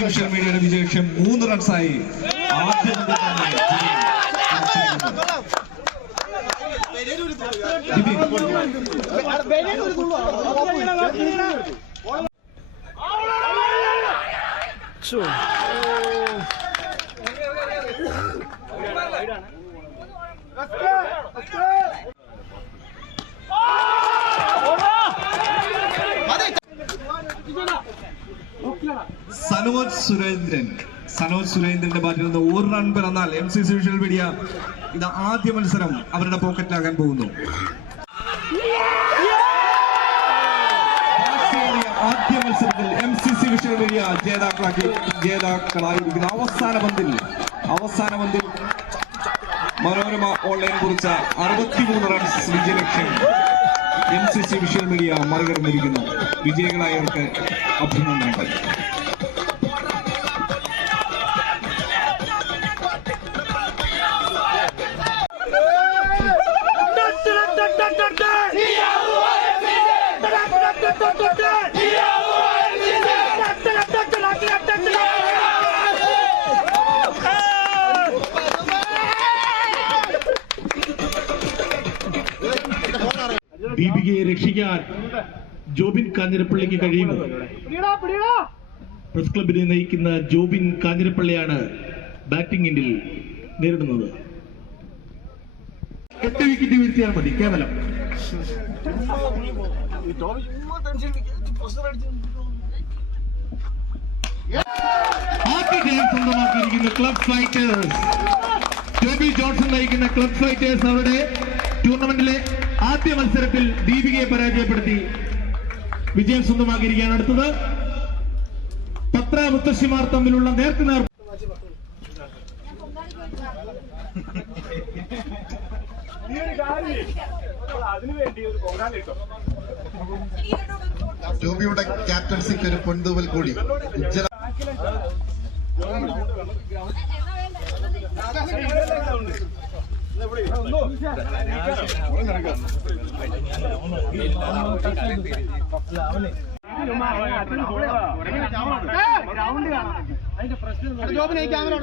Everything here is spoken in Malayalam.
സോഷ്യൽ മീഡിയയുടെ വിജയലക്ഷ്യം 3 റൺസായി ആദ്യ സനോജ് സുരേന്ദ്രന്റെ ബാറ്റിൽ നിന്ന് 1 റൺ പിറന്നാൽ MCC വിഷ്വൽ മീഡിയ ഇത് ആദ്യ മത്സരം അവരുടെ പോക്കറ്റിലാകാൻ പോകുന്നു. ആദ്യ മത്സരത്തിൽ MCC വിഷ്വൽ മീഡിയ ജേതാക്കളായിരിക്കുന്ന അവസാന പന്തിൽ മനോരമ ഓൺലൈൻ കുറിച്ച 63 റൺസ് വിജയലക്ഷ്യം MCC വിഷ്വൽ മീഡിയ മറികടന്നിരിക്കുന്നു. വിജയികളായവർക്ക് അഭിനന്ദനങ്ങൾ. ദീപികയെ രക്ഷിക്കാൻ ജോബിൻ കാഞ്ഞിരപ്പള്ളിക്ക് കഴിയുമോ? പ്രസ് ക്ലബിനെ നയിക്കുന്ന ജോബിൻ കാഞ്ഞിരപ്പള്ളിയാണ് ബാറ്റിംഗ് എൻഡിൽ നേരിടുന്നത്. 8 വിക്കറ്റ് വീഴ്ത്തിയാൽ മതി കേവലം. ആദ്യ ജയം സ്വന്തമാക്കിയിരിക്കുന്ന ക്ലബ് ഫൈറ്റേഴ്സ്. ജോബി ജോൺസൺ നയിക്കുന്ന ക്ലബ് ഫൈറ്റേഴ്സ് അവരുടെ ടൂർണമെന്റിലെ ആദ്യ മത്സരത്തിൽ ദീപികയെ പരാജയപ്പെടുത്തി വിജയം സ്വന്തമാക്കിയിരിക്കുകയാണ്. അടുത്തത് പത്ര മുത്തശ്ശിമാർ തമ്മിലുള്ള നേർക്കുനേർ. ജോബിയുടെ ക്യാപ്റ്റൻസിക്ക് ഒരു പൊൻതൂവൽ കൂടി. ജോബിനെ ക്യാമറ